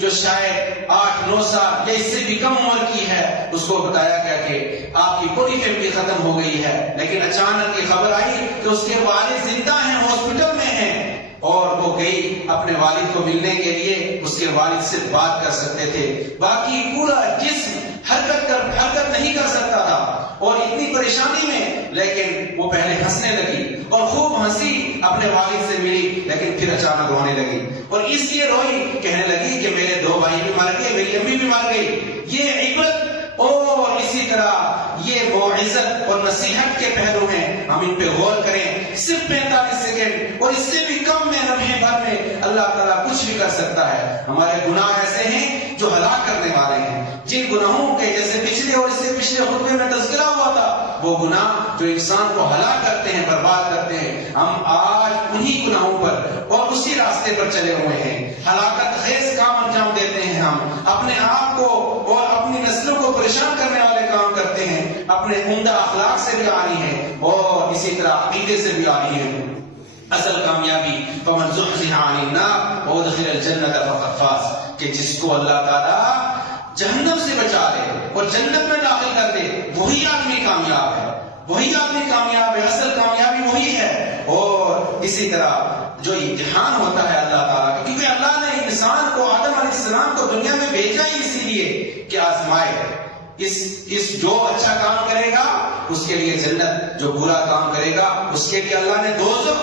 جو شاید 8-9 سال یا اس سے بھی کم عمر کی ہے، اس کو بتایا گیا کہ آپ کی پوری فیملی ختم ہو گئی ہے، لیکن اچانک یہ خبر آئی کہ اس کے والد زندہ ہیں، ہاسپٹل میں ہیں، اور وہ گئی اپنے والد کو ملنے کے لیے۔ اس کے والد سے بات کر سکتے تھے، باقی پورا جسم حرکت نہیں کر سکتا تھا اور اتنی پریشانی میں، لیکن وہ پہلے ہنسنے لگی اور خوب ہنسی، اپنے والد سے ملی، لیکن پھر اچانک رونے لگی، اور اس لیے روئی، کہنے لگی کہ میرے 2 بھائی بھی مر گئے، میری امی بھی مر گئی۔ یہ عبرت اور اسی طرح یہ موعظت اور نصیحت کے پہلو ہیں، ہم ان پہ غور کریں۔ صرف 45 سیکنڈ اور اس سے بھی کم میں، لمحے بھر میں اللہ تعالیٰ کچھ بھی کر سکتا ہے۔ ہمارے گناہ ایسے ہیں جو ہلاک کرنے والے ہیں، جن گناہوں کے جیسے پچھلے اور اس سے پچھلے خطبے میں تذکرہ ہوا تھا، وہ گناہ جو انسان کو ہلاک کرتے ہیں، برباد کرتے ہیں، ہم آج انہی گناہوں پر اور اسی راستے پر چلے ہوئے ہیں۔ ہلاکت خیز کام انجام دیتے ہیں، ہم اپنے آپ کو اور اپنی نسلوں کو پریشان کرنے والے کام کرتے ہیں، اپنے عمدہ اخلاق سے بھی آنی ہے اور اسی طرح عقیدے سے بھی آنی ہے۔ اصل کامیابی فمن زحزح عن النار وادخل الجنة فقد فاز، کہ جس کو اللہ تعالیٰ جہنم سے بچا لے اور جنت میں داخل کر دے، وہی آدمی کامیاب ہے، وہی آدمی کامیاب ہے، اصل کامیابی وہی ہے۔ اور اسی طرح جو امتحان ہوتا ہے اللہ تعالیٰ کا، کیونکہ اللہ نے انسان کو، آدم علیہ السلام کو دنیا میں بھیجا ہی اسی لیے کہ آزمائے، اس جو اچھا کام کرے گا اس کے لیے جنت، جو برا کام کرے گا اس کے لیے اللہ نے دوزخ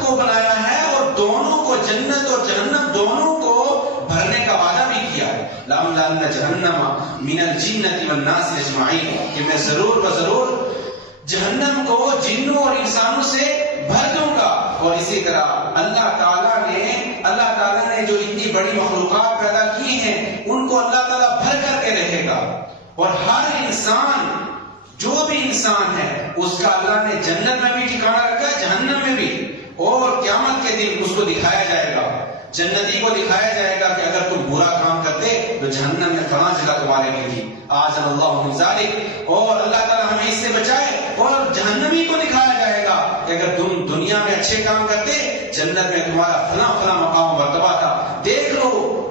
کو بنایا ہے، اور دونوں کو، جنت اور جہنم دونوں کو بھرنے کا وعدہ بھی کیا ہے۔ لَأَمْلَأَنَّ جَهَنَّمَ مِنَ الْجِنَّةِ وَالنَّاسِ أَجْمَعِينَ، کہ میں ضرور جہنم کو جنوں اور انسانوں سے بھر دوں گا۔ اور اسی طرح اللہ تعالیٰ نے جو اتنی بڑی مخلوقات پیدا کی ہیں، ان کو اللہ تعالیٰ بھر کر کے رکھے گا، اور ہر انسان، جو بھی انسان ہے، اس کا اللہ نے جنت میں بھی ٹھکانہ رکھا ہے، جہنم میں بھی، اور قیامت کے دن اس کو دکھایا جائے گا، جنتی کو دکھایا جائے گا کہ اگر تم برا کام کرتے تو جہنم میں فلاں جگہ تمہارے لیے تھی، اعاذنا اللہ من ذلک، اور اللہ تعالیٰ ہمیں اس سے بچائے۔ اور جہنمی کو دکھایا جائے گا کہ اگر تم دنیا میں اچھے کام کرتے، جنت میں تمہارا فلاں مقام مرتبہ تھا، دیکھ لو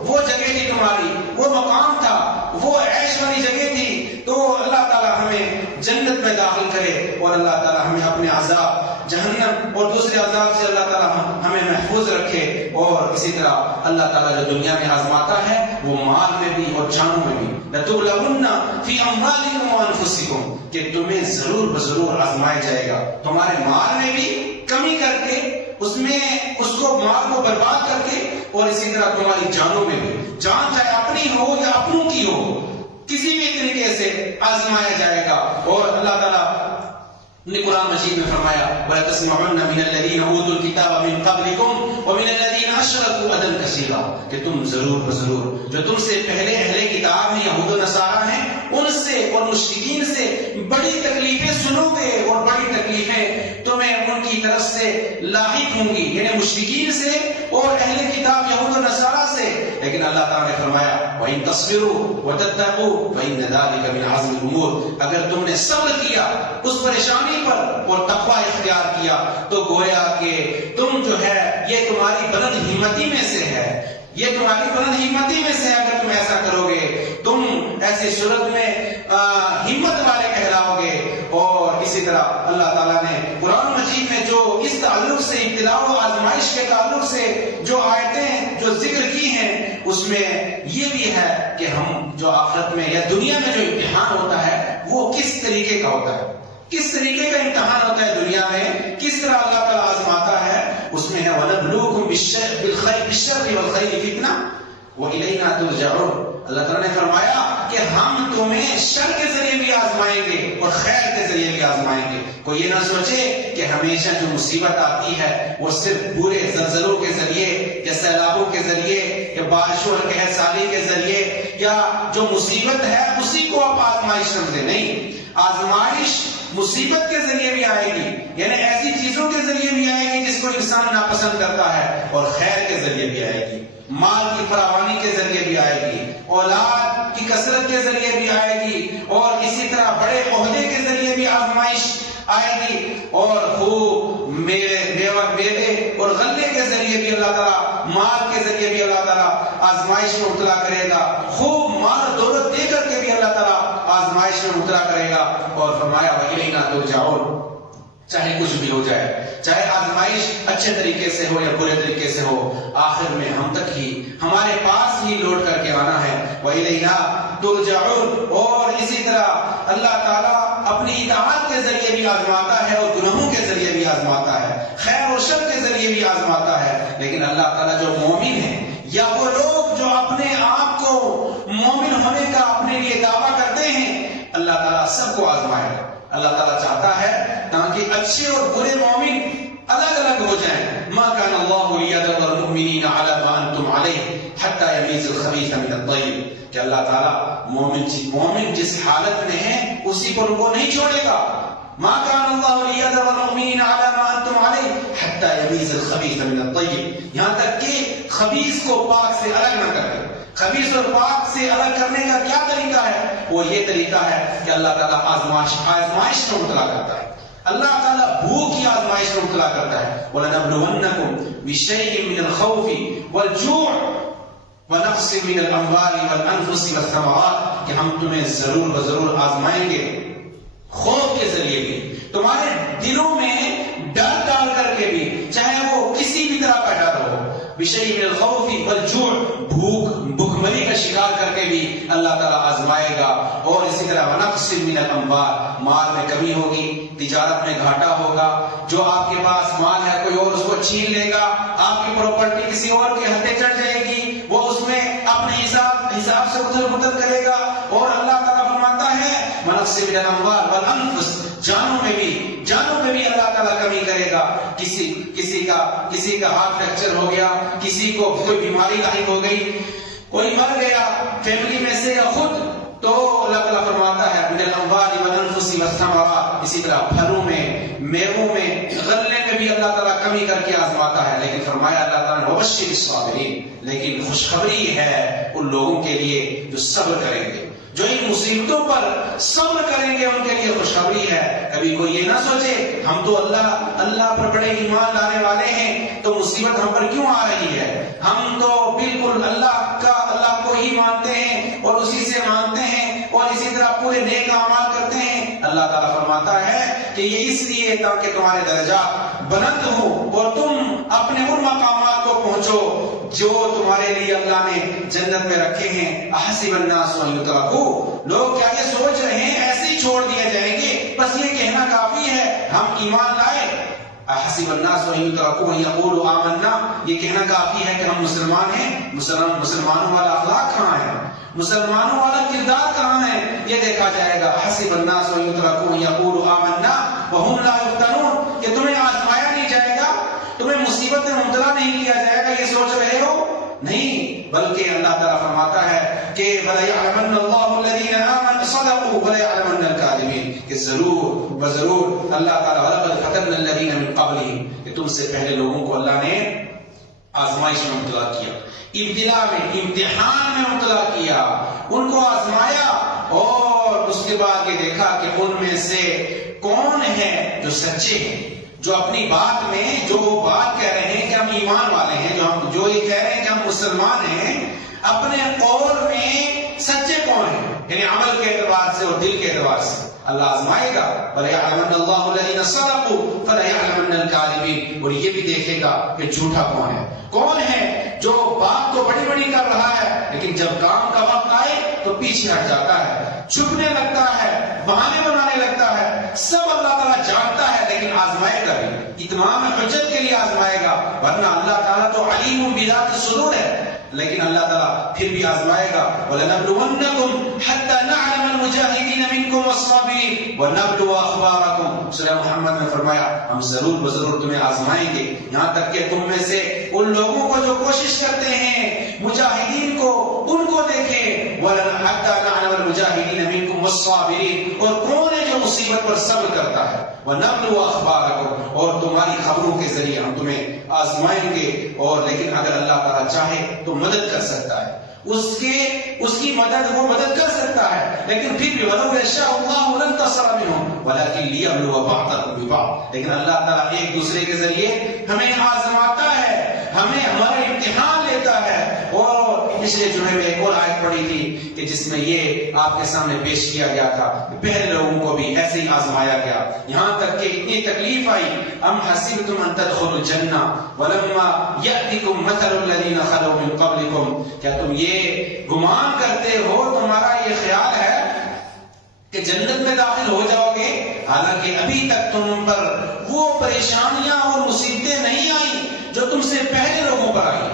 وہ جگہ تھی تمہاری، وہ مقام تھا، وہ عیش والی جگہ تھی۔ تو اللہ تعالیٰ ہمیں جنت میں داخل کرے، اور اللہ تعالیٰ ہمیں اپنے عذاب جہنم اور دوسرے عذاب سے اللہ تعالیٰ ہمیں محفوظ رکھے۔ اور اسی طرح اللہ تعالیٰ جو دنیا میں آزماتا ہے، وہ مال میں بھی اور جانوں میں بھی، لَتُبْلَوُنَّ فِي أَمْوَالِكُمْ وَأَنفُسِكُمْ، کہ تمہیں ضرور آزمایا جائے گا، تمہارے مال میں بھی کمی کر کے، اس کو مال کو برباد کر کے، اور اسی طرح تمہاری جانوں میں بھی، جان چاہے اپنی ہو یا اپنوں کی ہو، کسی بھی طریقے سے آزمایا جائے گا۔ اور اللہ تعالیٰ نے قرآن مجید میں فرمایا وَلَتَسْمَعُنَّ مِنَ الَّذِينَ أُوتُوا الْكِتَابَ مِنْ قَبْلِكُمْ وَمِنَ الَّذِينَ أَشْرَكُوا أَذًى كَثِيرًا، کہ تم ضرور جو تم سے پہلے اہل کتاب ہیں، یہود و نصارہ ہیں، ان سے اور مشرکین سے بڑی تکلیفیں سنو گے، اور بڑی تکلیفیں تمہیں ان کی طرف سے لاحق ہوں گی، یعنی مشرکین سے اور اہل کتاب یہود و نصارہ سے۔ لیکن اللہ تعالیٰ نے فرمایا وَإِن تَصْبِرُوا وَتَتَّقُوا فَإِنَّ ذَلِكَ مِنْ عَزْمِ الْأُمُورِ، اگر تم نے صبر کیا اس پریشانی پر اور تقوی اختیار کیا، تو گویا کہ تم جو ہے، یہ تمہاری بلند ہمتی میں سے ہے، یہ تمہاری بلند ہمتی میں سے ہے۔ اگر تم ایسا کرو گے، تم ایسی صورت میں ہمت والے کہلاؤ گے۔ اور اسی طرح اللہ تعالیٰ نے قرآن مجید میں جو اس تعلق سے، ابتلاء و آزمائش کے تعلق سے جو آیتیں جو ذکر کی ہیں، اس میں یہ بھی ہے کہ ہم جو آخرت میں یا دنیا میں جو امتحان ہوتا ہے، وہ کس طریقے کا ہوتا ہے، کس طریقے کا امتحان ہوتا ہے دنیا میں، کس طرح اللہ تعالیٰ آزماتا ہے۔ اس میں ہے وَنَبْلُوكُمْ بِالشَّرِّ وَالْخَيْرِ فِتْنَةً وَإِلَيْنَا تُرْجَعُونَ، اللہ تعالیٰ نے فرمایا کہ ہم تمہیں شر کے ذریعے بھی آزمائیں گے اور خیر کے ذریعے بھی آزمائیں گے۔ کوئی یہ نہ سوچے کہ ہمیشہ جو مصیبت آتی ہے وہ صرف برے زلزلوں کے ذریعے یا سیلابوں کے ذریعے یا بارشوں اور قحط سالی کے ذریعے، یا جو مصیبت ہے اسی کو آپ آزمائش سمجھیں۔ نہیں، آزمائش مصیبت کے ذریعے بھی آئے گی، یعنی ایسی چیزوں کے ذریعے بھی آئے گی جس کو انسان ناپسند کرتا ہے، اور خیر کے ذریعے بھی آئے گی، مال کی فراوانی کے ذریعے بھی آئے گی، اولاد کی کثرت کے ذریعے بھی آئے گی، اور اسی طرح بڑے عہدے کے ذریعے بھی آزمائش آئے گی، اور خوب میوے اور غلے کے ذریعے بھی اللہ تعالیٰ مال کے ذریعے بھی اللہ تعالیٰ آزمائش میں مبتلا کرے گا، خوب مال دولت دے کر کے بھی اللہ تعالیٰ آزمائش میں مبتلا کرے گا، اور فرمایا وَإِلَيْنَا تُرْجَعُونَ، چاہے کچھ بھی ہو جائے، چاہے آزمائش اچھے طریقے سے ہو یا برے طریقے سے ہو، آخر میں ہم تک ہی، ہمارے پاس ہی لوٹ کر کے آنا ہے۔ وَإِلَيْنَا تُرْجَعُونَ، اور اسی طرح اللہ تعالیٰ اپنی اطاعت کے ذریعے بھی آزماتا ہے اور گناہوں کے ذریعے بھی آزماتا ہے، خیر و شر کے ذریعے بھی آزماتا ہے، لیکن اللہ تعالیٰ جو مومن ہے یا وہ لوگ جو اپنے آپ کو مومن ہونے کا اپنے لیے دعویٰ کرتے ہیں، اللہ تعالیٰ سب کو آزمائے گا۔ اللہ تعالیٰ چاہتا ہے تاکہ اچھے اور برے مومن الگ الگ ہو جائیں۔ ما كان الله ليذر المؤمنين على ما انتم عليه حتى يميز الخبيث من الطيب، کہ اللہ تعالیٰ مومن جس حالت میں ہے اسی پر ان کو نہیں چھوڑے گا۔ ما كان الله ليذر المؤمنين على ما انتم عليه حتى يميز الخبيث من الطيب، یہاں تک کہ خبیث کو پاک سے الگ نہ کرے۔ خبیث اور پاک سے الگ کرنے کا کیا طریقہ ہے؟ وہ یہ طریقہ ہے کہ اللہ تعالیٰ آزمائش میں مبتلا کرتا ہے، اللہ تعالیٰ بھوک کی آزمائش میں مبتلا کرتا ہے۔ وَلَنَبْلُوَنَّكُمْ بِشَيْءٍ مِّنَ الْخَوْفِ وَالْجُوعِ وَنَقْصٍ مِّنَ الْأَمْوَالِ وَالْأَنفُسِ وَالثَّمَرَاتِ، کہ ہم تمہیں ضرور ضرور آزمائیں گے، خوف کے ذریعے بھی، تمہارے دلوں میں ڈر ڈال کر کے بھی، چاہے وہ کسی بھی طرح کا ڈر ہو، بِشَيْءٍ مِّنَ الْخَوْفِ وَالْجُوعِ، بھوکمری کا شکار کر کے بھی اللہ تعالیٰ آزمائے گا، اور اسی طرح وَنَقْصٍ مِّنَ الْأَمْوَالِ، مال میں کمی ہوگی، تجارت میں گھاٹا ہوگا، جو آپ کے پاس مال ہے کوئی اور اس کو چھین لے گا، آپ کی پراپرٹی کسی اور کے ہتھے چڑھ جائے گی، وہ اس میں اپنے حساب سے ادھر ادھر کرے گا، اور اللہ تعالیٰ فرماتا ہے وَنَقْصٍ مِّنَ الْأَمْوَالِ وَالْأَنفُسِ، جانوں میں بھی اللہ تعالیٰ کمی کرے گا۔ کسی کا ہاتھ فریکچر ہو گیا، کسی کو کوئی بیماری لاحق ہو گئی، کوئی مر گیا فیملی میں سے یا خود، تو اللہ تعالیٰ فرماتا ہے مِنَ الْأَمْوَالِ وَالْأَنفُسِ وَالثَّمَرَاتِ، اسی طرح پھلوں میں، میووں میں، غلے میں بھی اللہ تعالیٰ کمی کر کے آزماتا ہے، لیکن فرمایا اللہ تعالیٰ نے وَبَشِّرِ الصَّابِرِينَ، لیکن خوشخبری ہے ان لوگوں کے لیے جو صبر کریں گے، جو ان مصیبتوں پر صبر کریں گے، ان کے لیے خوشخبری ہے۔ کبھی کوئی یہ نہ سوچے ہم تو اللہ پر بڑے ایمان لانے والے ہیں تو مصیبت ہم پر کیوں آ رہی ہے، ہم تو بالکل اللہ کو ہی مانتے ہیں اور اسی سے مانتے ہیں اور اسی طرح پورے نیک اعمال کرتے ہیں۔ اللہ تعالیٰ فرماتا ہے کہ یہ اس لیے تاکہ تمہارے درجات بلند ہوں اور تم اپنے ان مقامات کو پہنچو جو تمہارے لیے اللہ نے جنت میں رکھے ہیں۔ احسب الناس ان یترکوا، لوگ کیا یہ سوچ رہے ہیں ایسے ہی چھوڑ دیے جائیں گے، بس یہ کہنا کافی ہے ہم ایمان لائے؟ احسب الناس ان یترکوا ان یقولوا آمنا، یہ کہنا کافی ہے کہ ہم مسلمان ہیں؟ مسلمانوں والا اخلاق کہاں ہے؟ مسلمانوں والا کردار کہاں ہے؟ یہ دیکھا جائے گا۔ احسب الناس ان یترکوا ان یقولوا آمنا وهم لا یفتنون، کہ تمہیں آزمایا نہیں جائے گا، تمہیں مصیبت میں مبتلا نہیں کیا جائے گا، یہ سوچ رہے ہو؟ نہیں، بلکہ اللہ تعالیٰ فرماتا ہے کہ وَلَيَعْلَمَنَّ اللَّهُ الَّذِينَ آمَنُوا صَدَقُوا وَلَيَعْلَمَنَّ الْكَاذِبِينَ، کہ ضرور اللہ تعالیٰ وَلَقَدْ فَتَنَّا الَّذِينَ مِن قَبْلِهِمْ، کہ تم سے پہلے لوگوں کو اللہ نے آزمائش میں مبتلا کیا، ابتلا میں، امتحان میں مبتلا کیا، ان کو آزمایا، اور اس کے بعد یہ دیکھا کہ ان میں سے کون ہے جو سچے ہیں، جو اپنی بات میں جو وہ بات کہہ رہے ہیں کہ ہم ایمان والے ہیں، جو یہ کہہ رہے ہیں کہ ہم مسلمان ہیں، اپنے قول میں سچے کون ہیں، یعنی عمل کے اعتبار سے اور دل کے اعتبار سے اللہ آزمائے گا۔ وَلَيَعْلَمَنَّ اللَّهُ الَّذِينَ صَدَقُوا فَلَيَعْلَمَنَّ الْكَاذِبِينَ، اور یہ بھی دیکھے گا کہ جھوٹا کون ہے جو بات تو بڑی بڑی کر رہا ہے لیکن جب کام کا وقت آئے تو پیچھے ہٹ جاتا ہے، چھپنے لگتا ہے، بہانے بنانے لگتا ہے۔ سب اللہ تعالیٰ جانتا ہے لیکن آزمائے گا بھی، اتمام حجت کے لیے آزمائے گا، ورنہ اللہ تعالیٰ تو علیم بذات الصدور ہے، لیکن اللہ تعالیٰ پھر بھی آزمائے گا۔ وَلَنَبْلُوَنَّكُمْ حَتَّى نَعْلَمَ الْمُجَاهِدِينَ مِنْكُمْ وَالصَّابِرِينَ وَنَبْلُوَ أَخْبَارَكُمْ، سورہ محمد میں فرمایا ہم ضرور تمہیں آزمائیں گے، یہاں تک کہ تم میں سے ان لوگوں کو جو کوشش کرتے ہیں، مجاہدین کو، ان کو دیکھیں۔ حَتَّى نَعْلَمَ الْمُجَاهِدِينَ مِنْكُمْ وَالصَّابِرِينَ، اور کون ہے جو مصیبت پر صبر کرتا ہے۔ وَنَبْلُوَ أَخْبَارَكُمْ، اور تمہاری خبروں کے ذریعے ہم تمہیں آزمائیں گے، اور لیکن اگر اللہ تعالیٰ چاہے تو مدد کر سکتا ہے، اس کی مدد وہ مدد کر سکتا ہے، لیکن پھر بھی وَلَوْ يَشَاءُ اللَّهُ لَانتَصَرَ مِنْهُمْ وَلَكِنْ لِيَبْلُوَ بَعْضَكُمْ بِبَعْضٍ، لیکن اللہ تعالیٰ ایک دوسرے کے ذریعے ہمیں آزماتا ہے، ہمیں ہمارا امتحان لیتا ہے. اور پچھلے جمعے میں ایک اور آیت پڑھی تھی کہ جس میں یہ آپ کے سامنے پیش کیا گیا تھا کہ پہلے لوگوں کو بھی ایسے ہی آزمایا گیا، یہاں تک کہ اتنی تکلیف آئی. ام حسبتم ان تدخلوا الجنہ ولما یأتکم مثل الذین خلوا من قبلکم، کیا تم یہ گمان کرتے ہو، تمہارا یہ خیال ہے کہ جنت میں داخل ہو جاؤ گے، حالانکہ ابھی تک تم پر وہ پریشانیاں اور مصیبتیں نہیں آئی جو تم سے پہلے لوگوں پر آئی.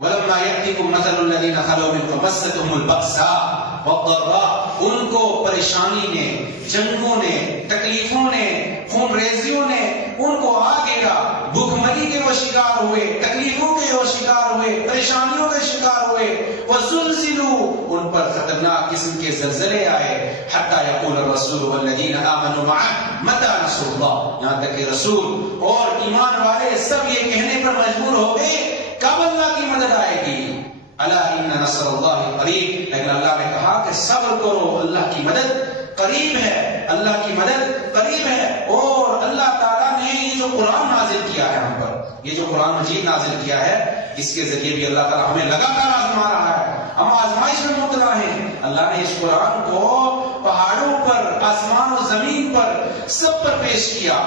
وَلَمَّا يَأْتِكُمْ مَثَلُ الَّذِينَ خَلَوْا مِن قَبْلِكُمْ مَسَّتْهُمُ الْبَأْسَاءُ وَالضَّرَّاءُ، ان کو پریشانی نے، جنگوں نے، تکلیفوں نے، خون ریزیوں نے ان کو آ گھیرا. بھوک مری کے وہ شکار ہوئے، تکلیفوں کے وہ شکار ہوئے، پریشانیوں کے شکار ہوئے. وَزُلْزِلُوا، ان پر خطرناک قسم کے زلزلے آئے. حَتَّى يَقُولَ الرَّسُولُ وَالَّذِينَ آمَنُوا مَعَهُ مَتَىٰ نَصْرُ اللَّهِ، یہاں تک کہ رسول اور ایمان والے سب یہ کہنے پر مجبور ہو گئے کب اللہ کی مدد آئے گی. الا ان نصر اللہ قریب، لیکن اللہ نے کہا کہ صبر کرو، اللہ کی مدد قریب ہے، اللہ کی مدد قریب ہے. اور اللہ تعالیٰ نے یہ جو قرآن نازل کیا ہے ہم پر، یہ جو قرآن مجید نازل کیا ہے، اس کے ذریعے بھی اللہ تعالیٰ ہمیں لگاتار آزما رہا ہے. ہم آزمائش میں مبتلا ہیں. اللہ نے اس قرآن کو پہاڑوں پر، آسمان و زمین پر، سب پر پیش کیا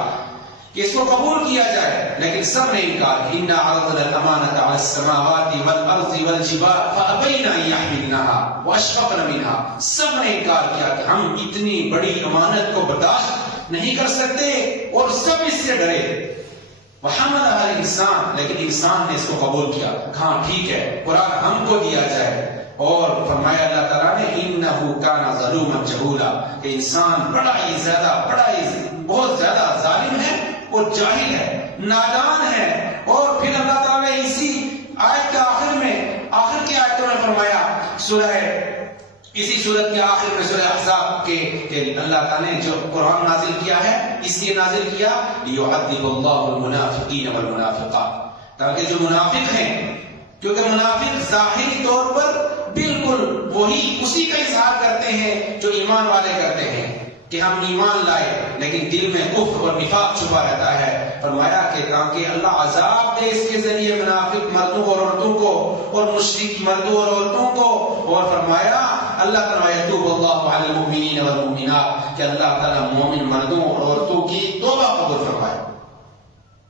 کہ اس کو قبول کیا جائے، لیکن سب نے انکار کیا. اِنَّا عَرَضْنَا الْأَمَانَةَ عَلَى السَّمَاوَاتِ وَالْأَرْضِ وَالْجِبَالِ فَأَبَيْنَ أَن يَحْمِلْنَهَا وَأَشْفَقْنَ مِنْهَا، سب نے انکار کیا کہ ہم اتنی بڑی امانت کو برداشت نہیں کر سکتے، اور سب اس سے ڈرے. وَحَمَلَهَا الْإِنسَانُ، لیکن انسان نے اس کو قبول کیا، کہا ٹھیک ہے قرآن ہم کو دیا جائے. اور فرمایا اللہ تعالیٰ نے اِنَّهُ كَانَ ظَلُومًا جَهُولًا، کہ انسان بہت زیادہ ظالم ہے اور جاہل ہے، نادان ہے. اور پھر اللہ تعالیٰ نے اسی آیت کے آخر میں، آخر کی آیتوں میں فرمایا، اسی سورت کے آخر میں سورہ احزاب کے کہ اللہ تعالیٰ نے جو قرآن نازل کیا ہے اس لیے نازل کیا لِيُعَذِّبَ اللَّهُ الْمُنَافِقِينَ وَالْمُنَافِقَاتِ، تاکہ جو منافق ہیں، کیونکہ منافق ظاہری طور پر بالکل وہی اسی کا اظہار کرتے ہیں جو ایمان والے کرتے ہیں کہ ہم ایمان لائے، لیکن دل میں کفر اور نفاق چھپا رہتا ہے. فرمایا کہ تاکہ اللہ عذاب دے اس کے ذریعے منافق مردوں اور عورتوں کو، اور مشرک مردوں اور عورتوں کو. اور فرمایا اللہ تعالیٰ یتوب اللہ علی المؤمنین والمؤمنات، کہ اللہ تعالیٰ مومن مردوں اور عورتوں کی توبہ قبول فرمائے.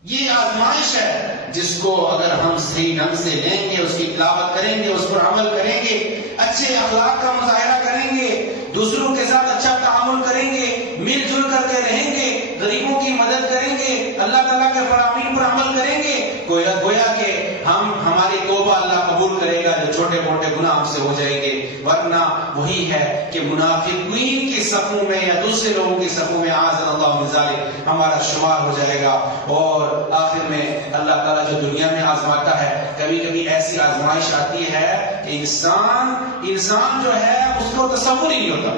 یہ آزمائش ہے جس کو اگر ہم صحیح ڈھنگ سے لیں گے، اس کی تلاوت کریں گے، اس پر عمل کریں گے، اچھے اخلاق کا مظاہرہ کریں گے، دوسروں کے ساتھ اچھا تعامل کریں گے، مل جل کر کے رہیں گے، غریبوں کی مدد کریں گے، اللہ تعالیٰ کے فرامین پر عمل کریں گے، گویا کہ ہماری توبہ اللہ قبول کرے گا، جو چھوٹے موٹے گناہ ہم سے ہو جائیں گے. ورنہ وہی ہے کہ منافقین کی صفوں میں یا دوسرے لوگوں کی صفوں میں اعاذنا اللہ من ذلک ہمارا شمار ہو جائے گا. اور آخر میں اللہ تعالیٰ جو دنیا میں آزماتا ہے، کبھی کبھی ایسی آزمائش آتی ہے کہ انسان جو ہے اس کو تصور ہی نہیں ہوتا.